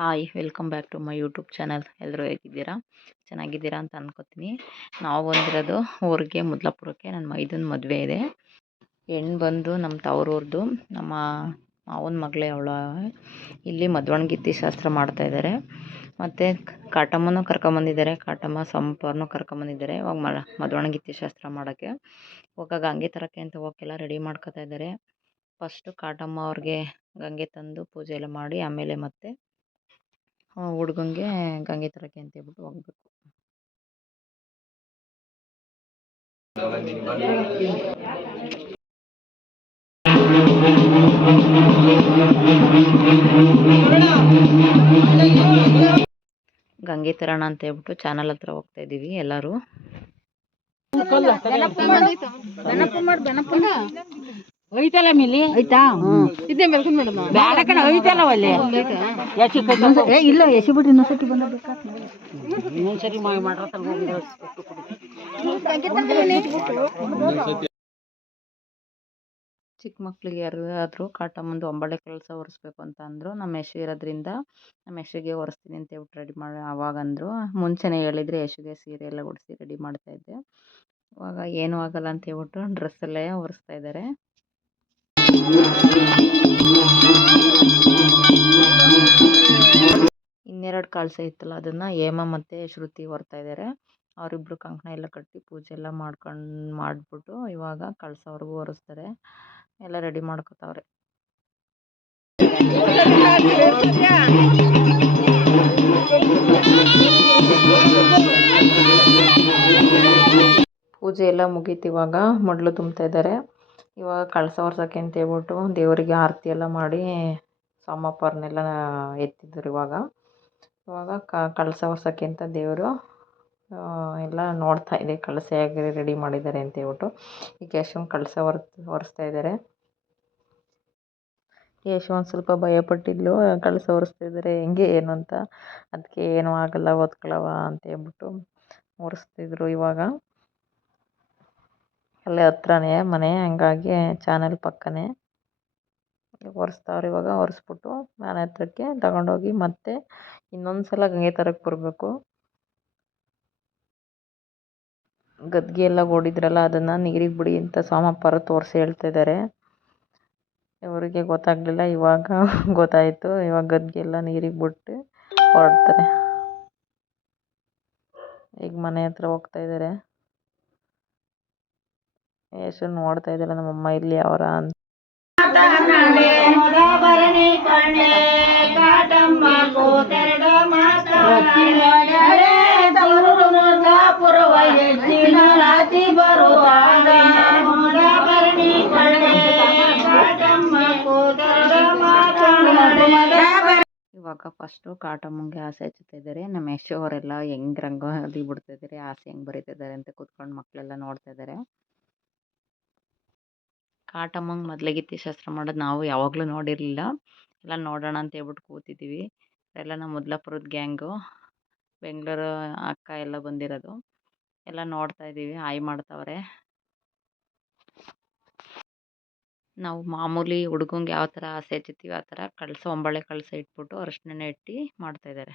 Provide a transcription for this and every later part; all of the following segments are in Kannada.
Hi, welcome back to my YouTube channel. ಎಲ್ಲರೂ ಹೇಗಿದ್ದೀರಾ? ಚೆನ್ನಾಗಿದ್ದೀರಾ ಅಂತ ಅನ್ಕೋತೀನಿ. ನಾವು ಬಂದಿರೋದು ಊರಿಗೆ ಮುದ್ಲಾಪುರಕ್ಕೆ. ನನ್ನ ಮೈದನ ಮದುವೆ ಇದೆ. ಹೆಣ್ಣು ಬಂದು ನಮ್ಮ ತವರೂರ್ದು. ನಮ್ಮ ಮಾವನ ಮಗಳೇ ಅವಳ. ಇಲ್ಲಿ ಮದುವಣ್ಗಿತ್ತಿ ಶಾಸ್ತ್ರ ಮಾಡ್ತಾಯಿದ್ದಾರೆ ಮತ್ತು ಕಾಟಮ್ಮನೂ ಕರ್ಕೊಂಬಂದಿದ್ದಾರೆ ಕಾಟಮ್ಮ, ಸಂಪರ್ನೂ ಕರ್ಕೊಂಬಂದಿದ್ದಾರೆ ಇವಾಗ ಮ, ಮದುವಣ್ಗಿತ್ತಿ ಶಾಸ್ತ್ರ ಮಾಡೋಕ್ಕೆ. ಇವಾಗ ಗಂಗೆ ತರೋಕ್ಕೆ ಅಂತ ಹೋಗೋಕ್ಕೆಲ್ಲ ರೆಡಿ ಮಾಡ್ಕೋತಾ ಇದ್ದಾರೆ ಫಸ್ಟು ಕಾಟಮ್ಮ ಅವ್ರಿಗೆ ಗಂಗೆ ತಂದು ಪೂಜೆ ಎಲ್ಲ ಮಾಡಿ, ಆಮೇಲೆ ಮತ್ತೆ ಹುಡ್ಗಂಗೆ ಗಂಗೆ ತರಕ್ಕೆ ಅಂತ ಹೇಳ್ಬಿಟ್ಟು ಹೋಗ್ಬೇಕು. ಗಂಗೆ ತರಣ ಅಂತ ಹೇಳ್ಬಿಟ್ಟು ಚಾನಲ್ ಹತ್ರ ಹೋಗ್ತಾ ಇದೀವಿ ಎಲ್ಲರೂ. ಐತಲ್ಲ ಮಿಲಿ? ಐತಾ ಇದ್ದೇ ಮೇಲ್ಕೊಂಡ್ ಮೇಡಮ್ ಬೇಡ ಕಣ ಐತಲ್ಲ ಒಳ್ಳೆ. ಏ ಇಲ್ಲ ಎಸಿ ಬಿಟ್ಟು ಇನ್ನೊಂದ್ಸತಿ ಬಂದ ಇನ್ನೊಂದ್ಸರಿ ಮಾಡ್ರತ್ತಲ್ಲ ಚಿಕ್ಕ ಮಕ್ಳಿಗೆ ಯಾರಾದರೂ ಮುಂದೆ ಒಂಬಳೆ ಕೆಲಸ ಒರೆಸ್ಬೇಕು ಅಂತ ಅಂದ್ರು ನಮ್ಮ ಯಶು ಇರೋದ್ರಿಂದ ನಮ್ಮ ಯಶುಗೆ ಒರೆಸ್ತೀನಿ ಅಂತ ಹೇಳ್ಬಿಟ್ಟು ರೆಡಿ ಮಾಡಿ ಅವಾಗ ಅಂದ್ರು. ಮುಂಚೆನೇ ಹೇಳಿದ್ರೆ ಯಶುಗೆ ಸೀರೆ ಎಲ್ಲ ಉಡಿಸಿ ರೆಡಿ ಮಾಡ್ತಾ ಇದ್ದೆ. ಇವಾಗ ಏನೂ ಆಗಲ್ಲ ಅಂತ ಹೇಳ್ಬಿಟ್ಟು ಡ್ರೆಸ್ಸಲ್ಲೇ ಒರೆಸ್ತಾ ಇದ್ದಾರೆ. ಇನ್ನೆರಡು ಕಾಲು ಇತ್ತಲ್ಲ, ಅದನ್ನು ಹೇಮ ಮತ್ತು ಶ್ರುತಿ ಹೊರ್ತಾ ಇದ್ದಾರೆ ಅವರಿಬ್ರು ಕಂಕಣ ಎಲ್ಲ ಕಟ್ಟಿ ಪೂಜೆ ಎಲ್ಲ ಮಾಡ್ಕೊಂಡು, ಮಾಡಿಬಿಟ್ಟು ಇವಾಗ ಕಳಸವರೆಗೂ ಒರೆಸ್ತಾರೆ ಎಲ್ಲ ರೆಡಿ ಮಾಡ್ಕೊತಾವ್ರೆ. ಪೂಜೆ ಎಲ್ಲ ಮುಗೀತು ಇವಾಗ, ಮಡ್ಲು ತುಂಬ್ತಾ ಇದ್ದಾರೆ ಇವಾಗ ಕಳಸ ಒರ್ಸೋಕೆ ಅಂತ ಹೇಳ್ಬಿಟ್ಟು ದೇವರಿಗೆ ಆರತಿ ಎಲ್ಲ ಮಾಡಿ ಸೋಮಪ್ಪರನ್ನೆಲ್ಲ ಎತ್ತಿದ್ರು ಇವಾಗ. ಇವಾಗ ಕಳಸ ಒರ್ಸೋಕ್ಕೆ ಅಂತ ದೇವರು ಎಲ್ಲ ನೋಡ್ತಾ ಇದೆ, ಕಳಸ ರೆಡಿ ಮಾಡಿದ್ದಾರೆ ಅಂತ ಹೇಳ್ಬಿಟ್ಟು ಈಗ ಯಶವಂತ ಕಳಸ ಒರ್ ಒರೆಸ್ತಾ ಇದ್ದಾರೆ. ಯಶವಂತ್ ಸ್ವಲ್ಪ ಭಯಪಟ್ಟಿದ್ಲು, ಕಳಸ ಒರೆಸ್ತಾ ಇದ್ದಾರೆ. ಹೆಂಗೆ, ಏನು ಅಂತ? ಅದಕ್ಕೆ ಏನೂ ಆಗಲ್ಲ ಓದ್ಕೊಳವ ಅಂತ ಹೇಳ್ಬಿಟ್ಟು ಒರೆಸ್ತಿದ್ರು ಇವಾಗ. ಅಲ್ಲೇ ಹತ್ರನೇ, ಮನೆ ಹಂಗಾಗಿ ಚಾನಲ್ ಪಕ್ಕನೇ ಒರೆಸ್ತಾವ್ರೆ ಇವಾಗ ಒರೆಸ್ಬಿಟ್ಟು ಮನೆ ಹತ್ರಕ್ಕೆ ತಗೊಂಡೋಗಿ ಮತ್ತೆ ಇನ್ನೊಂದು ಸಲ ಗಂಗೆ ತರಕ್ಕೆ ಬರಬೇಕು. ಗದ್ಗೆ ಎಲ್ಲ ಓಡಿದ್ರಲ್ಲ, ಅದನ್ನು ನೀರಿಗೆ ಬಿಡಿ ಅಂತ ಸೋಮಪ್ಪರು ತೋರಿಸಿ ಹೇಳ್ತಾ ಇದ್ದಾರೆ ಇವರಿಗೆ ಗೊತ್ತಾಗಲಿಲ್ಲ, ಇವಾಗ ಗೊತ್ತಾಯಿತು. ಇವಾಗ ಗದ್ಗೆ ಎಲ್ಲ ನೀರಿಗೆ ಬಿಟ್ಟು ಹೊರಡ್ತಾರೆ. ಈಗ ಮನೆ ಹತ್ರ ಹೋಗ್ತಾ ಇದ್ದಾರೆ ಯಶು ನೋಡ್ತಾ ಇದ್ದಾರೆ ನಮ್ಮಮ್ಮ ಇಲ್ಲಿ ಅವರ ಅಂತ. ಇವಾಗ ಫಸ್ಟು ಕಾಟಮ್ಮಂಗೆ ಆಸೆ ಹಚ್ಚುತ್ತಾ ಇದ್ದಾರೆ. ನಮ್ಮ ಯಶು ಅವರೆಲ್ಲ ಹೆಂಗ್ ರಂಗೋಲಿ ಬಿಡ್ತಾ ಇದ್ದಾರೆ ಆಸೆ ಹೆಂಗ್ ಬರೀತಾ ಇದ್ದಾರೆ ಅಂತ ಕೂತ್ಕೊಂಡು ಮಕ್ಕಳೆಲ್ಲ ನೋಡ್ತಾ ಇದ್ದಾರೆ. ಕಾಟಮ್ಮಂಗೆ ಮೊದಲಿಗಿತ್ತಿ ಶಾಸ್ತ್ರ ಮಾಡೋದು ನಾವು ಯಾವಾಗಲೂ ನೋಡಿರಲಿಲ್ಲ. ಎಲ್ಲ ನೋಡೋಣ ಅಂತ ಹೇಳ್ಬಿಟ್ಟು ಕೂತಿದ್ದೀವಿ ಎಲ್ಲ ನಮ್ಮ ಮುದ್ಲಾಪುರದ ಗ್ಯಾಂಗು, ಬೆಂಗಳೂರು ಅಕ್ಕ ಎಲ್ಲ ಬಂದಿರೋದು. ಎಲ್ಲ ನೋಡ್ತಾ ಇದ್ದೀವಿ. ಹಾಯ್ ಮಾಡ್ತಾವ್ರೆ. ನಾವು ಮಾಮೂಲಿ ಹುಡ್ಗಂಗೆ ಯಾವ ಥರ ಆಸೆ ಹಚ್ಚುತ್ತೀವಿ ಆ ಥರ ಕಳಸ, ಒಂಬಳೆ ಕಳಸ ಇಟ್ಬಿಟ್ಟು ಅರಿಶಿಣನ ಇಟ್ಟು ಮಾಡ್ತಾಯಿದ್ದಾರೆ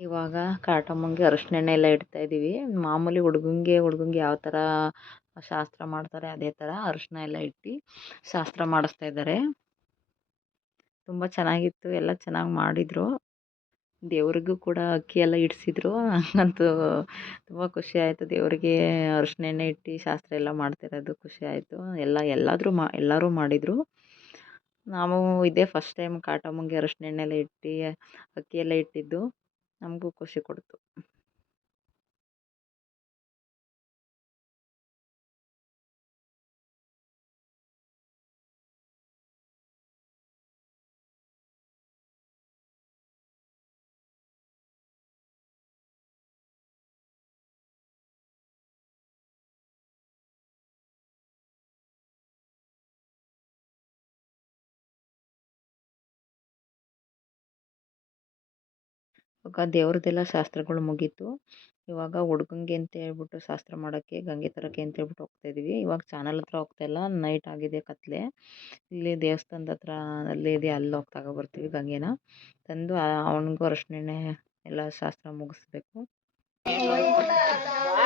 ಇವಾಗ ಕಾಟಮ್ಮಂಗೆ ಎಣ್ಣೆ ಎಲ್ಲ ಇಡ್ತಾ ಇದ್ದೀವಿ ಮಾಮೂಲಿ ಹುಡುಗಂಗೆ ಹುಡುಗಂಗೆ ಯಾವ ಥರ ಶಾಸ್ತ್ರ ಮಾಡ್ತಾರೆ ಅದೇ ಥರ ಅರಶಿನ ಎಲ್ಲ ಇಟ್ಟು ಶಾಸ್ತ್ರ ಮಾಡಿಸ್ತಾ ಇದ್ದಾರೆ. ತುಂಬ ಚೆನ್ನಾಗಿತ್ತು, ಎಲ್ಲ ಚೆನ್ನಾಗಿ ಮಾಡಿದರು. ದೇವ್ರಿಗೂ ಕೂಡ ಅಕ್ಕಿ ಎಲ್ಲ ಇಡಿಸಿದ್ರು. ನನಗಂತೂ ತುಂಬ ಖುಷಿ ಆಯಿತು. ದೇವರಿಗೆ ಅರಿಶಿನ ಎಣ್ಣೆ ಇಟ್ಟು ಶಾಸ್ತ್ರ ಎಲ್ಲ ಮಾಡ್ತಿರೋದು ಖುಷಿ ಆಯಿತು. ಎಲ್ಲ, ಎಲ್ಲಾದರೂ ಮಾ, ಎಲ್ಲರೂ ಮಾಡಿದರು. ನಾವು ಇದೇ ಫಸ್ಟ್ ಟೈಮ್ ಕಾಟಮ್ಮಂಗೆ ಅರಿಶಿನ ಎಣ್ಣೆ ಎಲ್ಲ ಇಟ್ಟು ಅಕ್ಕಿ ಎಲ್ಲ ಇಟ್ಟಿದ್ದು. ನಮಗೂ ಖುಷಿ ಕೊಡ್ತು. ಇವಾಗ ದೇವ್ರದ್ದೆಲ್ಲ ಶಾಸ್ತ್ರಗಳು ಮುಗೀತು. ಇವಾಗ ಹುಡ್ಗಂಗೆ ಅಂತ ಹೇಳ್ಬಿಟ್ಟು ಶಾಸ್ತ್ರ ಮಾಡೋಕ್ಕೆ, ಗಂಗೆ ತರೋಕ್ಕೆ ಅಂತ ಹೇಳ್ಬಿಟ್ಟು ಹೋಗ್ತಾ ಇದ್ವಿ. ಇವಾಗ ಚಾನಲ್ ಹತ್ರ ಹೋಗ್ತಾ ಇಲ್ಲ, ನೈಟ್ ಆಗಿದೆ ಕತ್ಲೆ. ಇಲ್ಲಿ ದೇವಸ್ಥಾನದ ಹತ್ರ ಅಲ್ಲಿ ಇದೆ, ಅಲ್ಲಿ ಹೋಗಿ ತಗೊಬರ್ತೀವಿ ಗಂಗೆನ. ತಂದು ಅವನಿಗೂ ಅರಶಿನ ಎಲ್ಲ ಶಾಸ್ತ್ರ ಮುಗಿಸ್ಬೇಕು.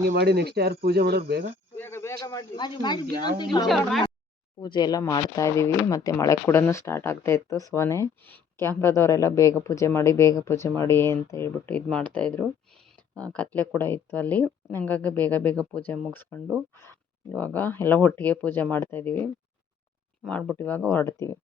ಹಂಗೆ ಮಾಡಿ ನೆಕ್ಸ್ಟ್ ಯಾರು ಪೂಜೆ ಮಾಡೋರು ಬೇಗ? ಪೂಜೆ ಎಲ್ಲ ಮಾಡ್ತಾ ಇದೀವಿ, ಮತ್ತು ಮಳೆ ಕೂಡ ಸ್ಟಾರ್ಟ್ ಆಗ್ತಾ ಇತ್ತು ಸೋನೆ. ಕ್ಯಾಮ್ರಾದವರೆಲ್ಲ ಬೇಗ ಪೂಜೆ ಮಾಡಿ, ಬೇಗ ಪೂಜೆ ಮಾಡಿ ಅಂತ ಹೇಳ್ಬಿಟ್ಟು ಇದು ಮಾಡ್ತಾಯಿದ್ರು ಕತ್ಲೆ ಕೂಡ ಇತ್ತು ಅಲ್ಲಿ. ಹಂಗಾಗಿ ಬೇಗ ಬೇಗ ಪೂಜೆ ಮುಗಿಸ್ಕೊಂಡು ಇವಾಗ ಎಲ್ಲ ಒಟ್ಟಿಗೆ ಪೂಜೆ ಮಾಡ್ತಾಯಿದ್ದೀವಿ ಮಾಡ್ಬಿಟ್ಟು ಇವಾಗ ಹೊರಡ್ತೀವಿ.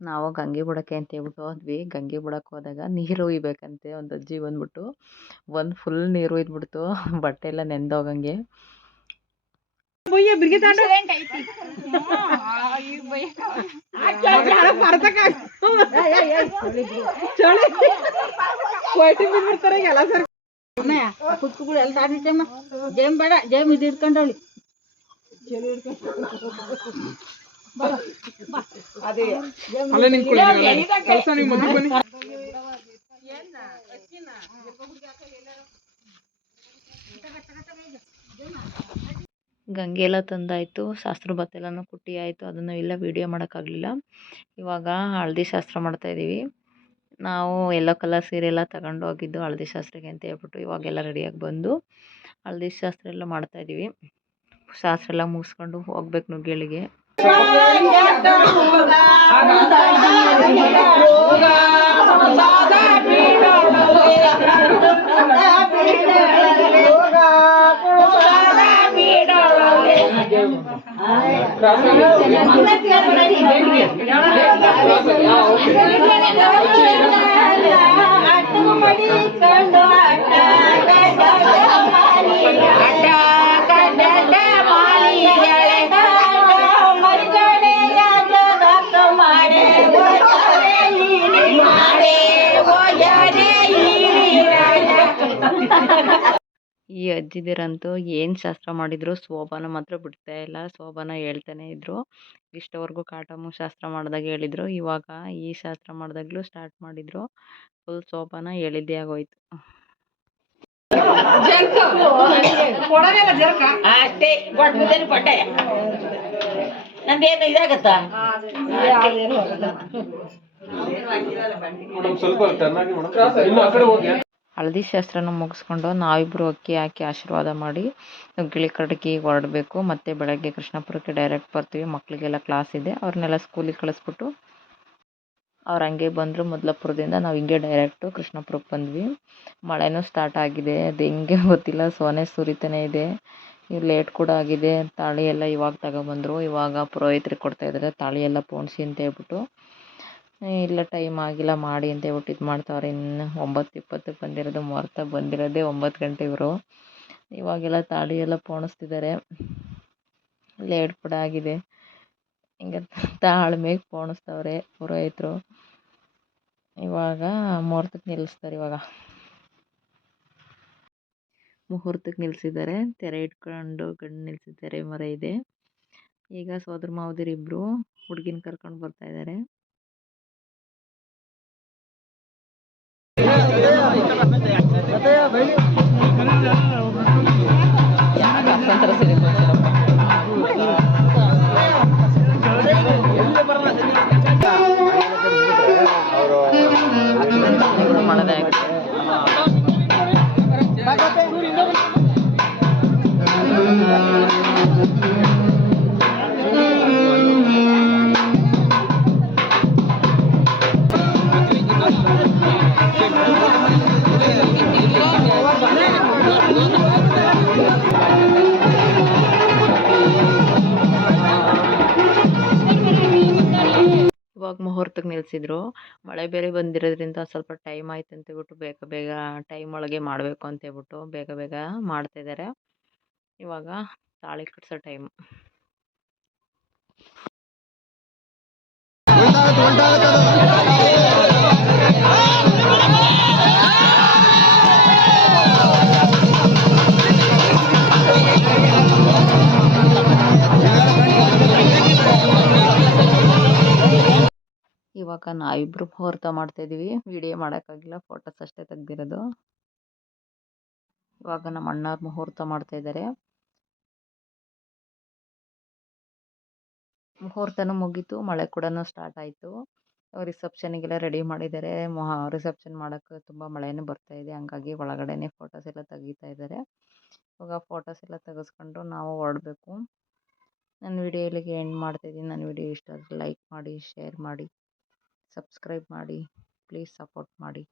ನಾವು ಗಂಗೆ ಬುಡಕ್ಕೆ ಅಂತ ಹೇಳ್ಬಿಟ್ಟು ಹೋದ್ವಿ. ಗಂಗೆ ಬುಡಕ್ಕೆ ಹೋದಾಗ ನೀರು ಒಯ್ಬೇಕಂತೆ ಒಂದು ಅಜ್ಜಿ ಬಂದ್ಬಿಟ್ಟು. ಒಂದು ಫುಲ್ ನೀರು ಒಯ್ದ್ಬಿಡ್ತು ಬಟ್ಟೆ ಎಲ್ಲ ನೆಂದೋಗಂಗೆ. ಬೊಯ್ಯ ಬಿರ್ಗಿ ತಾಂಡ ಚಳಿ ಕೊಯ್ಟಿ ಬಿದ್ಬಿಡ್ತಾರೆ ಎಲ್ಲ ಸರ್. ಕುತ್ಕುಗಳು ಎಲ್ಲ ತಾಡಿಟ್ಟಮ್ಮ ಜೇಮ್ ಬೇಡ ಜೇಮ್ ಇದು ಇಟ್ಕೊಂಡವಳಿ ಅಲ್ಲ ನಿಂತ್ಕೊಳ್ಳಿ ಕೆಲಸ ನೀವು ಮದುವೆ ಬನ್ನಿ. ಗಂಗೆ ಎಲ್ಲ ತಂದಾಯ್ತು ಶಾಸ್ತ್ರ ಬತ್ತೆಲ್ಲನೂ ಕುಟ್ಟಿ ಆಯಿತು ಅದನ್ನು ಎಲ್ಲ ವೀಡಿಯೋ ಮಾಡೋಕ್ಕಾಗಲಿಲ್ಲ. ಇವಾಗ ಹಳದಿ ಶಾಸ್ತ್ರ ಮಾಡ್ತಾಯಿದ್ದೀವಿ ನಾವು ಎಲ್ಲೋ ಕಲರ್ ಸೀರೆ ಎಲ್ಲ ತಗೊಂಡು ಹೋಗಿದ್ದು ಹಳದಿ ಶಾಸ್ತ್ರಕ್ಕೆ ಅಂತ ಹೇಳ್ಬಿಟ್ಟು ಇವಾಗೆಲ್ಲ ರೆಡಿಯಾಗಿ ಬಂದು ಹಳದಿ ಶಾಸ್ತ್ರ ಎಲ್ಲ ಮಾಡ್ತಾಯಿದ್ದೀವಿ ಶಾಸ್ತ್ರ ಎಲ್ಲ ಮುಗಿಸ್ಕೊಂಡು ಹೋಗ್ಬೇಕು ನುಗ್ಗೇಳಿಗೆ ಕಣ್ಣು ಈ ಅಜ್ಜಿದಿರಂತೂ ಏನು ಶಾಸ್ತ್ರ ಮಾಡಿದ್ರು ಶೋಭಾನ ಮಾತ್ರ ಬಿಡ್ತಾ ಇಲ್ಲ ಶೋಭಾನ ಹೇಳ್ತಾನೆ ಇದ್ರು. ಇಷ್ಟವರೆಗೂ ಕಾಟಮು ಶಾಸ್ತ್ರ ಮಾಡಿದಾಗ ಹೇಳಿದ್ರು. ಇವಾಗ ಈ ಶಾಸ್ತ್ರ ಮಾಡಿದಾಗಲೂ ಸ್ಟಾರ್ಟ್ ಮಾಡಿದ್ರು. ಫುಲ್ ಶೋಭಾನ ಹೇಳಿದ್ದೇ ಆಗೋಯ್ತು. ಅಷ್ಟೇ ಚೆನ್ನಾಗಿ ಕೊಟ್ಟೆ. ನಂದೇನು ಇದಾಗತ್ತಾ? ಕಡೆ ಸ್ವಲ್ಪ ಹಳದಿ ಶಾಸ್ತ್ರನ ಮುಗಿಸ್ಕೊಂಡು ನಾವಿಬ್ಬರು ಅಕ್ಕಿ ಹಾಕಿ ಆಶೀರ್ವಾದ ಮಾಡಿ ಗಿಳಿ ಕಡೆಗೆ ಹೊರಡಬೇಕು. ಮತ್ತು ಬೆಳಗ್ಗೆ ಕೃಷ್ಣಪುರಕ್ಕೆ ಡೈರೆಕ್ಟ್ ಬರ್ತೀವಿ. ಮಕ್ಕಳಿಗೆಲ್ಲ ಕ್ಲಾಸ್ ಇದೆ. ಅವ್ರನ್ನೆಲ್ಲ ಸ್ಕೂಲಿಗೆ ಕಳಿಸ್ಬಿಟ್ಟು ಅವ್ರು ಹಂಗೆ ಬಂದರು ಮೊದಲಾಪುರದಿಂದ ನಾವು ಹಿಂಗೆ ಡೈರೆಕ್ಟು ಕೃಷ್ಣಪುರಕ್ಕೆ ಬಂದ್ವಿ. ಮಳೆನೂ ಸ್ಟಾರ್ಟ್ ಆಗಿದೆ. ಅದು ಹೆಂಗೆ ಗೊತ್ತಿಲ್ಲ. ಸೋನೆ ಸುರಿತಾನೆ ಇದೆ. ಲೇಟ್ ಕೂಡ ಆಗಿದೆ. ತಾಳಿ ಎಲ್ಲ ಇವಾಗ ತಗೊಬಂದರು. ಇವಾಗ ಪುರೋಹಿತ್ರಿಗೆ ಕೊಡ್ತಾಯಿದ್ದಾರೆ ತಾಳಿ ಎಲ್ಲ ಪೋಣಿಸಿ ಅಂತ ಹೇಳ್ಬಿಟ್ಟು ಇಲ್ಲ ಟೈಮ್ ಆಗಿಲ್ಲ, ಮಾಡಿ ಅಂತ ಹೇಳ್ಬಿಟ್ಟು ಇದು ಮಾಡ್ತಾವ್ರೆ. ಇನ್ನು ಒಂಬತ್ತು ಇಪ್ಪತ್ತಕ್ಕೆ ಬಂದಿರೋದು ಮುಹೂರ್ತ ಬಂದಿರೋದೇ ಒಂಬತ್ತು ಗಂಟೆ ಇವರು. ಇವಾಗೆಲ್ಲ ತಾಳಿ ಎಲ್ಲ ಪೋಣಿಸ್ತಿದ್ದಾರೆ ಲೇಟ್ ಕೂಡ ಆಗಿದೆ. ಹಿಂಗೆ ತಾಳ್ಮೆಗೆ ಪೋಣಿಸ್ತವ್ರೆ ಪುರೋಹಿತರು. ಇವಾಗ ಮುಹೂರ್ತಕ್ಕೆ ನಿಲ್ಲಿಸ್ತಾರೆ ಇವಾಗ. ಮುಹೂರ್ತಕ್ಕೆ ನಿಲ್ಲಿಸಿದ್ದಾರೆ ತೆರೆ ಇಟ್ಕೊಂಡು ಗಂಡು ನಿಲ್ಲಿಸಿದ್ದಾರೆ ಮರ ಇದೆ. ಈಗ ಸೋದರ ಮಾವದಿರಿಬ್ಬರು ಹುಡುಗಿನ ಕರ್ಕೊಂಡು ಬರ್ತಾ ಇದ್ದಾರೆ يا ಇವಾಗ ಮುಹೂರ್ತಕ್ಕೆ ನಿಲ್ಲಿಸಿದ್ರು ಮಳೆ ಬೇರೆ ಬಂದಿರೋದ್ರಿಂದ ಸ್ವಲ್ಪ ಟೈಮ್ ಆಯ್ತು ಅಂತೇಳ್ಬಿಟ್ಟು ಬೇಗ ಬೇಗ ಟೈಮ್ ಒಳಗೆ ಮಾಡಬೇಕು ಅಂತೇಳ್ಬಿಟ್ಟು ಬೇಗ ಬೇಗ ಮಾಡ್ತಾಯಿದ್ದಾರೆ ಇವಾಗ ತಾಳಿ ಕಟ್ಸೋ ಟೈಮ್. ಇವಾಗ ನಾವಿಬ್ಬರು ಮುಹೂರ್ತ ಮಾಡ್ತಾಯಿದ್ದೀವಿ. ವಿಡಿಯೋ ಮಾಡೋಕ್ಕಾಗಿಲ್ಲ, ಫೋಟೋಸ್ ಅಷ್ಟೇ ತೆಗ್ದಿರೋದು. ಇವಾಗ ನಮ್ಮ ಅಣ್ಣವ್ರು ಮುಹೂರ್ತ ಮಾಡ್ತಾಯಿದ್ದಾರೆ. ಮುಹೂರ್ತನೂ ಮುಗೀತು, ಮಳೆ ಕೂಡ ಸ್ಟಾರ್ಟ್ ಆಯಿತು. ರಿಸೆಪ್ಷನಿಗೆಲ್ಲ ರೆಡಿ ಮಾಡಿದ್ದಾರೆ. ರಿಸೆಪ್ಷನ್ ಮಾಡೋಕ್ಕೆ ತುಂಬ ಮಳೆನೂ ಬರ್ತಾ ಇದೆ ಹಂಗಾಗಿ ಒಳಗಡೆನೇ ಫೋಟೋಸ್ ಎಲ್ಲ ತೆಗಿತಾ ಇದ್ದಾರೆ ಇವಾಗ ಫೋಟೋಸ್ ಎಲ್ಲ ತೆಗೆಸ್ಕೊಂಡು ನಾವು ಹೊರಡಬೇಕು ನನ್ನ ವಿಡಿಯೋ ಇಲ್ಲಿಗೆ ಎಂಡ್ ಮಾಡ್ತಾಯಿದ್ದೀನಿ. ನನ್ನ ವಿಡಿಯೋ ಇಷ್ಟ ಆದರೆ ಲೈಕ್ ಮಾಡಿ ಶೇರ್ ಮಾಡಿ. ಸಬ್ಸ್ಕ್ರೈಬ್ ಮಾಡಿ ಪ್ಲೀಸ್ ಸಪೋರ್ಟ್ ಮಾಡಿ.